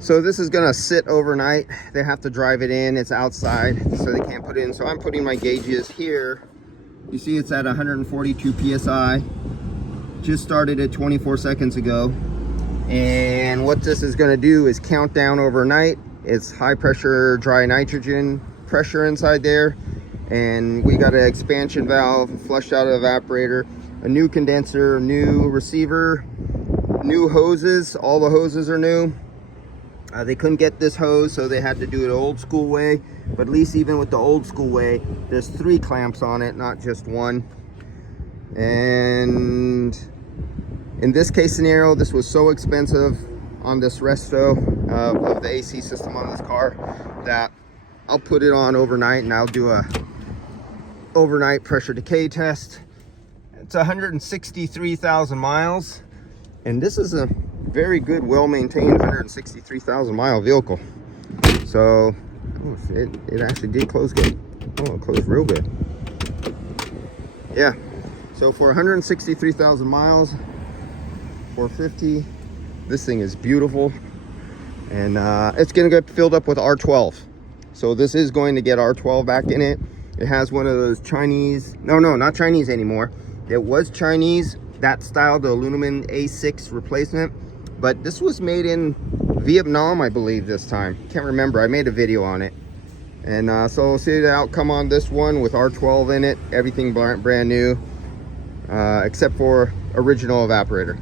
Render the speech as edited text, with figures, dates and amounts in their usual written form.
So this is gonna sit overnight. They have to drive it in, it's outside, so they can't put it in. So I'm putting my gauges here. You see it's at 142 PSI. Just started it 24 seconds ago. And what this is gonna do is count down overnight. It's high pressure dry nitrogen pressure inside there. And we got an expansion valve, flushed out evaporator, a new condenser, new receiver, new hoses. All the hoses are new. They couldn't get this hose, so they had to do it old school way. But at least even with the old school way, there's 3 clamps on it, not just 1. And in this case scenario, this was so expensive on this resto of the AC system on this car that I'll put it on overnight and I'll do a overnight pressure decay test. It's 163,000 miles, and this is a very good, well-maintained 163,000 mile vehicle. So it actually did close good. Oh, it closed real good. Yeah, so for 163,000 miles, 450, this thing is beautiful. And it's gonna get filled up with R12. So this is going to get R12 back in it. It has one of those Chinese, no, not Chinese anymore. It was Chinese, that style, the aluminum A6 replacement. But this was made in Vietnam, I believe, this time. Can't remember, I made a video on it. And so we'll see the outcome on this one with R12 in it. Everything brand new, except for original evaporator.